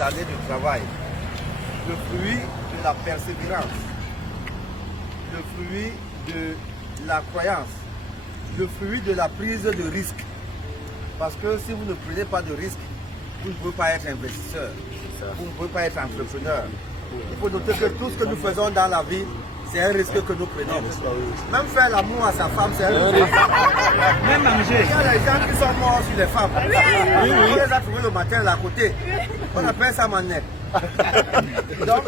années de travail, le fruit de la persévérance, le fruit de la croyance, le fruit de la prise de risque. Parce que si vous ne prenez pas de risque, vous ne pouvez pas être investisseur, vous ne pouvez pas être entrepreneur. Il faut noter que tout ce que nous faisons dans la vie, c'est un risque que nous prenons. Même faire l'amour à sa femme, c'est un risque. Même manger. Il y a des gens qui sont morts sur les femmes. On les a trouvés le matin là à côté. On appelle ça manette. Donc,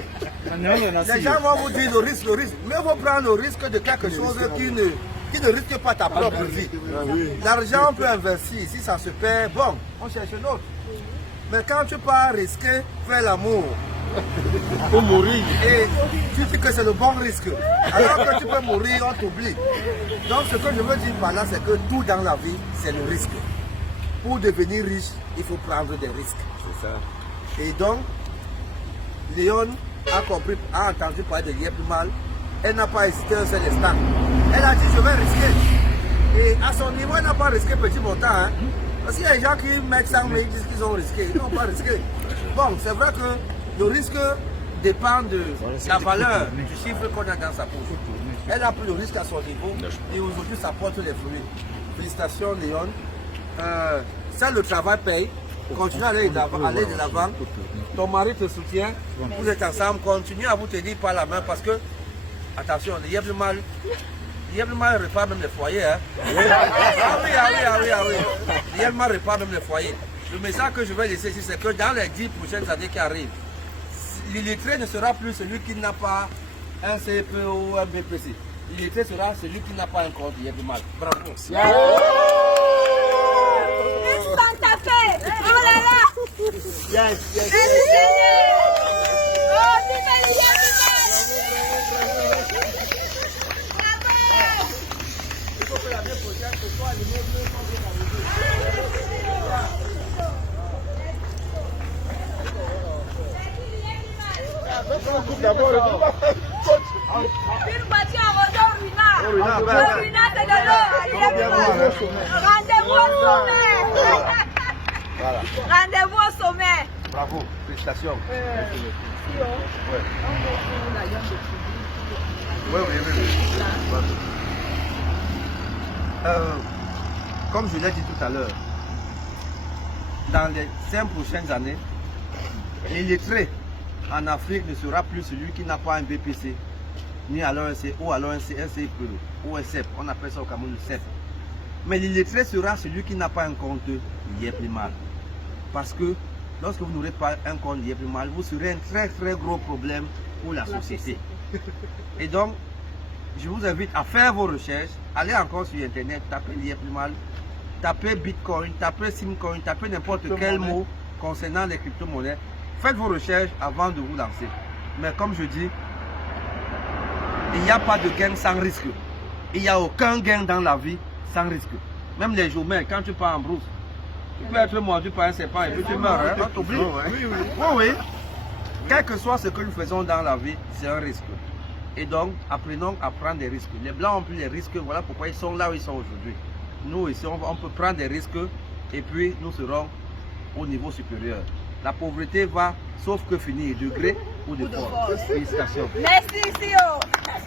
les gens vont vous dire le risque. Mais il faut prendre le risque de quelque chose qui ne risque pas ta propre vie. L'argent, on peut investir. Si ça se perd, bon, on cherche un autre. Mais quand tu pars risquer, faire l'amour, pour mourir, et tu dis que c'est le bon risque, alors que tu peux mourir, on t'oublie. Donc ce que je veux dire par là, c'est que tout dans la vie, c'est le risque. Pour devenir riche, il faut prendre des risques. C'est ça. Et donc, Léon a entendu parler de Yéplimal. Elle n'a pas hésité un seul instant. Elle a dit, je vais risquer. Et à son niveau, elle n'a pas risqué petit montant. Hein? Parce qu'il y a des gens qui mettent 100 000, ils disent qu'ils ont risqué. Ils n'ont pas risqué. Bon, c'est vrai que le risque dépend de la valeur du chiffre qu'on a dans sa poche. Elle a pris le risque à son niveau et aujourd'hui ça porte les fruits. Félicitations Léon. Ça, le travail paye. Continue à aller de l'avant. Ton mari te soutient. Vous êtes ensemble. Continuez à vous tenir par la main parce que, attention, il y a plus mal. Il y a mal répare même les foyers. Hein? Ah oui. Il y a mal répare même les foyers. Le message que je vais laisser ici, c'est que dans les 10 prochaines années qui arrivent, l'illettré ne sera plus celui qui n'a pas un CP ou un BPC. L'illettré sera celui qui n'a pas un compte. Il y a du mal. Bravo. Oh là là! Yes. Oh, Il faut que l'année prochaine, ce soit le mieux une voiture à Rodo Runa, c'est de l'eau. Rendez-vous au sommet. Voilà. Rendez-vous au sommet. Bravo, félicitations. Oui. Comme je l'ai dit tout à l'heure, dans les 5 prochaines années, l'illettré en Afrique ne sera plus celui qui n'a pas un BPC, ni alors un C, ou alors un CIP, ou un CEP. On appelle ça au Cameroun le CEP. Mais l'illettré sera celui qui n'a pas un compte Yéplimal. Parce que lorsque vous n'aurez pas un compte Yéplimal, vous serez un très gros problème pour la société. Et donc, je vous invite à faire vos recherches, allez encore sur Internet, tapez Yéplimal, tapez Bitcoin, tapez Simcoin, tapez n'importe quel mot concernant les crypto-monnaies. Faites vos recherches avant de vous lancer. Mais comme je dis, il n'y a pas de gain sans risque. Il n'y a aucun gain dans la vie sans risque. Même les jumelles, quand tu pars en brousse, tu peux être mordu par un serpent et puis tu meurs. Hein? On t'oublie. Oui. Quel que soit ce que nous faisons dans la vie, c'est un risque. Et donc, apprenons à prendre des risques. Les Blancs ont pris les risques, voilà pourquoi ils sont là où ils sont aujourd'hui. Nous, ici, on peut prendre des risques et puis nous serons au niveau supérieur. La pauvreté va, sauf que finir, de gré ou de force. Félicitations. Merci, CEO. Merci,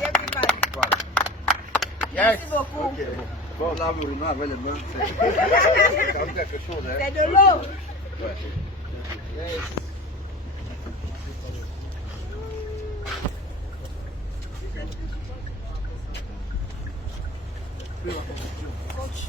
Yéplimal. Voilà. Merci beaucoup. Okay. Bon, là, vous revenez avec les mains. C'est quand même quelque chose. Hein? C'est de l'eau. Ouais. Yes. Coach.